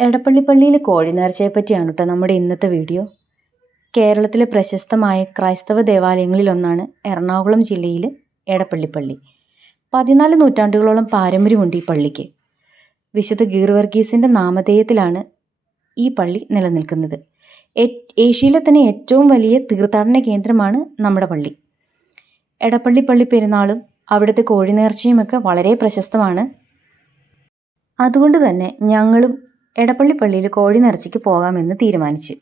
എടപ്പള്ളി പള്ളിയിൽ കോഴി നേർച്ചയെ പറ്റിയാണ് കേട്ടോ നമ്മുടെ ഇന്നത്തെ വീഡിയോ? കേരളത്തിലെ പ്രശസ്തമായ ക്രൈസ്തവ ദേവാലയങ്ങളിലൊന്നാണ് എറണാകുളം ജില്ലയിൽ എടപ്പള്ളി പള്ളി പതിനാല് നൂറ്റാണ്ടുകളോളം പാരമ്പര്യമുണ്ട് ഈ പള്ളിക്ക്. വിശുദ്ധ ഗീർവർഗീസിന്റെ നാമധേയത്തിലാണ് ഈ പള്ളി നിലനിൽക്കുന്നത്. ഏഷ്യയിലെ തന്നെ ഏറ്റവും വലിയ തീർത്ഥാടന കേന്ദ്രമാണ് നമ്മുടെ പള്ളി. എടപ്പള്ളി പള്ളി പെരുന്നാളും അവിടുത്തെ കോഴി നേർച്ചയുമൊക്കെ വളരെ പ്രശസ്തമാണ്. അതുകൊണ്ട് തന്നെ ഞങ്ങളും എടപ്പള്ളി പള്ളിയിൽ കോഴി നിറച്ചിക്ക് പോകാമെന്ന് തീരുമാനിച്ചു.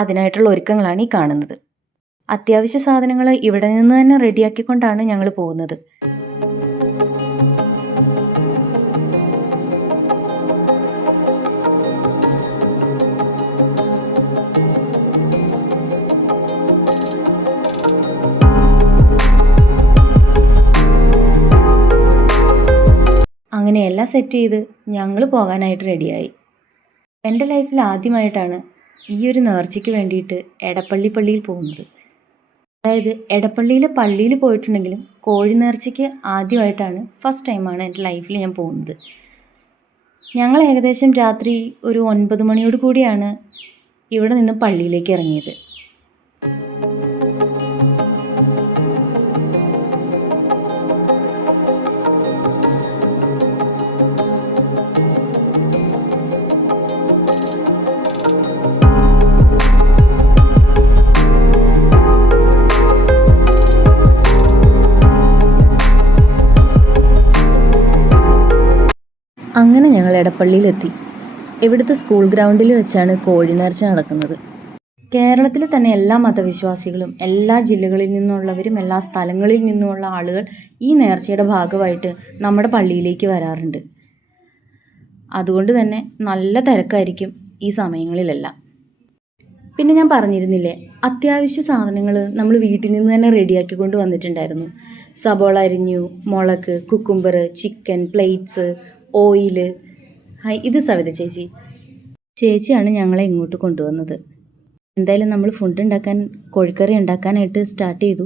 അതിനായിട്ടുള്ള ഒരുക്കങ്ങളാണ് ഈ കാണുന്നത്. അത്യാവശ്യ സാധനങ്ങൾ ഇവിടെ നിന്ന് തന്നെ റെഡിയാക്കിക്കൊണ്ടാണ് ഞങ്ങൾ പോകുന്നത്. അങ്ങനെ എല്ലാം സെറ്റ് ചെയ്ത് ഞങ്ങൾ പോകാനായിട്ട് റെഡിയായി. എന്റെ ലൈഫിൽ ആദ്യമായിട്ടാണ് ഈ ഒരു നേർച്ചയ്ക്ക് വേണ്ടിയിട്ട് എടപ്പള്ളി പള്ളിയിൽ പോകുന്നത്. അതായത് എടപ്പള്ളിയിലെ പള്ളിയിൽ പോയിട്ടുണ്ടെങ്കിലും കോഴി നേർച്ചയ്ക്ക് ആദ്യമായിട്ടാണ് ഫസ്റ്റ് ടൈമാണ് എന്റെ ലൈഫിൽ ഞാൻ പോകുന്നത്. ഞങ്ങൾ ഏകദേശം രാത്രി ഒരു ഒൻപത് മണിയോട് കൂടിയാണ് ഇവിടെ നിന്ന് പള്ളിയിലേക്ക് ഇറങ്ങിയത്. അങ്ങനെ ഞങ്ങൾ എടപ്പള്ളിയിലെത്തി. ഇവിടുത്തെ സ്കൂൾ ഗ്രൗണ്ടിൽ വെച്ചാണ് കോഴി നേർച്ച നടക്കുന്നത്. കേരളത്തിലെ തന്നെ എല്ലാ മതവിശ്വാസികളും എല്ലാ ജില്ലകളിൽ നിന്നുള്ളവരും എല്ലാ സ്ഥലങ്ങളിൽ നിന്നുമുള്ള ആളുകൾ ഈ നേർച്ചയുടെ ഭാഗമായിട്ട് നമ്മുടെ പള്ളിയിലേക്ക് വരാറുണ്ട്. അതുകൊണ്ട് തന്നെ നല്ല തിരക്കായിരിക്കും ഈ സമയങ്ങളിലെല്ലാം. പിന്നെ ഞാൻ പറഞ്ഞിരുന്നില്ലേ അത്യാവശ്യ സാധനങ്ങൾ നമ്മൾ വീട്ടിൽ നിന്ന് തന്നെ റെഡിയാക്കി കൊണ്ട് വന്നിട്ടുണ്ടായിരുന്നു. സബോള അരിഞ്ഞു മുളക് cucumber chicken plates oil. Hi ഇത് സവിത ചേച്ചി. ചേച്ചിയാണ് ഞങ്ങളെ ഇങ്ങോട്ട് കൊണ്ടുവന്നത്. എന്തായാലും നമ്മൾ ഫുഡ് ഉണ്ടാക്കാൻ കോഴിക്കറി ഉണ്ടാക്കാനായിട്ട് സ്റ്റാർട്ട് ചെയ്തു.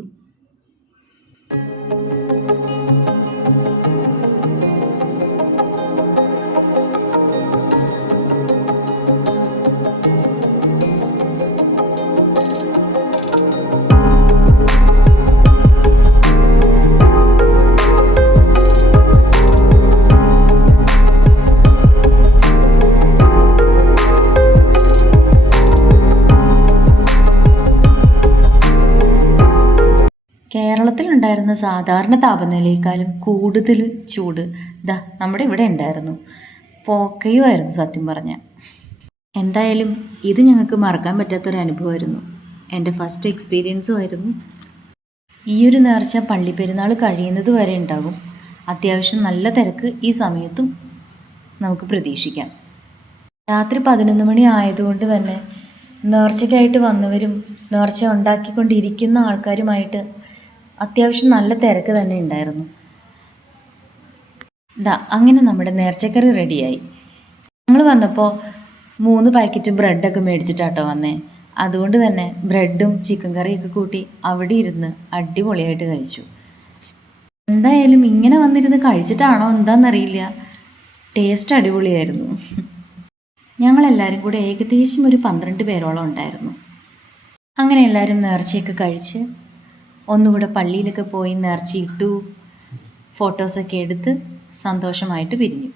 കേരളത്തിലുണ്ടായിരുന്ന സാധാരണ താപനിലയേക്കാളും കൂടുതൽ ചൂട് ദാ നമ്മുടെ ഇവിടെ ഉണ്ടായിരുന്നു. പോക്കയുമായിരുന്നു സത്യം പറഞ്ഞാൽ എന്തായാലും ഇത് ഞങ്ങൾക്ക് മറക്കാൻ പറ്റാത്തൊരു അനുഭവമായിരുന്നു. എന്റെ ഫസ്റ്റ് എക്സ്പീരിയൻസും ആയിരുന്നു. ഈ ഒരു നേർച്ച പള്ളി പെരുന്നാൾ കഴിയുന്നത് വരെ ഉണ്ടാകും. അത്യാവശ്യം നല്ല തിരക്ക് ഈ സമയത്തും നമുക്ക് പ്രതീക്ഷിക്കാം. രാത്രി പതിനൊന്ന് മണി ആയതുകൊണ്ട് തന്നെ നേർച്ചയ്ക്കായിട്ട് വന്നവരും നേർച്ച ഉണ്ടാക്കിക്കൊണ്ടിരിക്കുന്ന ആൾക്കാരുമായിട്ട് അത്യാവശ്യം നല്ല തിരക്ക് തന്നെ ഉണ്ടായിരുന്നു. ദാ അങ്ങനെ നമ്മുടെ നേർച്ചക്കറി റെഡിയായി. നമ്മൾ വന്നപ്പോൾ മൂന്ന് പാക്കറ്റ് ബ്രെഡൊക്കെ മേടിച്ചിട്ടാട്ടോ വന്നേ. അതുകൊണ്ട് തന്നെ ബ്രെഡും ചിക്കൻ കറിയൊക്കെ കൂട്ടി അവിടെ ഇരുന്ന് അടിപൊളിയായിട്ട് കഴിച്ചു. എന്തായാലും ഇങ്ങനെ വന്നിരുന്ന് കഴിച്ചിട്ടാണോ എന്താണെന്നറിയില്ല ടേസ്റ്റ് അടിപൊളിയായിരുന്നു. ഞങ്ങളെല്ലാവരും കൂടെ ഏകദേശം ഒരു പന്ത്രണ്ട് പേരോളം ഉണ്ടായിരുന്നു. അങ്ങനെ എല്ലാവരും നേർച്ചയൊക്കെ കഴിച്ച് ഒന്നുകൂടെ പള്ളിയിലൊക്കെ പോയി നേർച്ചയിട്ടു ഫോട്ടോസൊക്കെ എടുത്ത് സന്തോഷമായിട്ട് പിരിഞ്ഞു.